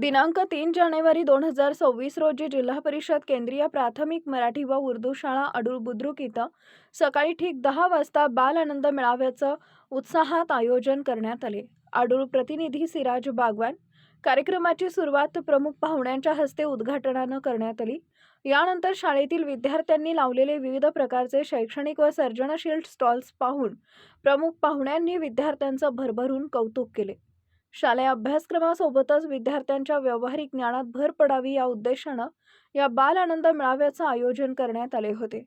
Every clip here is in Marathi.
दिनांक तीन जानेवारी दोन हजार सव्वीस रोजी जिल्हा परिषद केंद्रीय प्राथमिक मराठी व उर्दू शाळा अडूळ बुद्रुक इथं सकाळी ठीक दहा वाजता बाल आनंद मेळाव्याचं उत्साहात आयोजन करण्यात आले. अडूळ प्रतिनिधी सिराज बागवान कार्यक्रमाची सुरुवात प्रमुख पाहुण्यांच्या हस्ते उद्घाटनानं करण्यात आली. यानंतर शाळेतील विद्यार्थ्यांनी लावलेले विविध प्रकारचे शैक्षणिक व सर्जनशील स्टॉल्स पाहून प्रमुख पाहुण्यांनी विद्यार्थ्यांचं भरभरून कौतुक केले. शालेय अभ्यासक्रमासोबतच विद्यार्थ्यांच्या व्यावहारिक ज्ञानात भर पडावी या उद्देशानं या बाल आनंद मेळाव्याचं आयोजन करण्यात आले होते.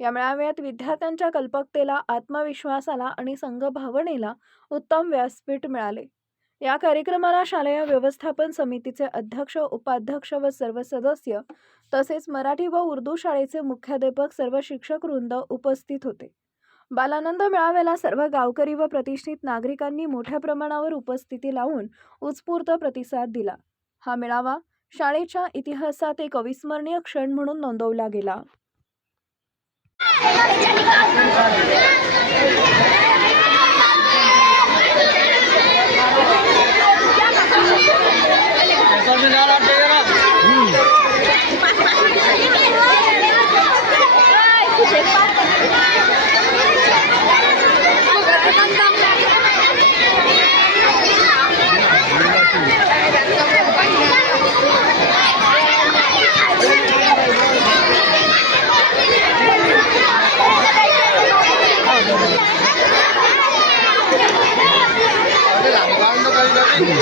या मेळाव्यात विद्यार्थ्यांच्या कल्पकतेला आत्मविश्वासाला आणि संघभावनेला उत्तम व्यासपीठ मिळाले. या कार्यक्रमाला शालेय व्यवस्थापन समितीचे अध्यक्ष उपाध्यक्ष व सर्व सदस्य तसेच मराठी व उर्दू शाळेचे मुख्याध्यापक सर्व शिक्षक वृंद उपस्थित होते. बालानंद मेळाव्याला सर्व गावकरी व प्रतिष्ठित नागरिकांनी मोठ्या प्रमाणावर उपस्थिती लावून उत्स्फूर्त प्रतिसाद दिला. हा मेळावा शाळेच्या इतिहासात एक अविस्मरणीय क्षण म्हणून नोंदवला गेला. গাড়ি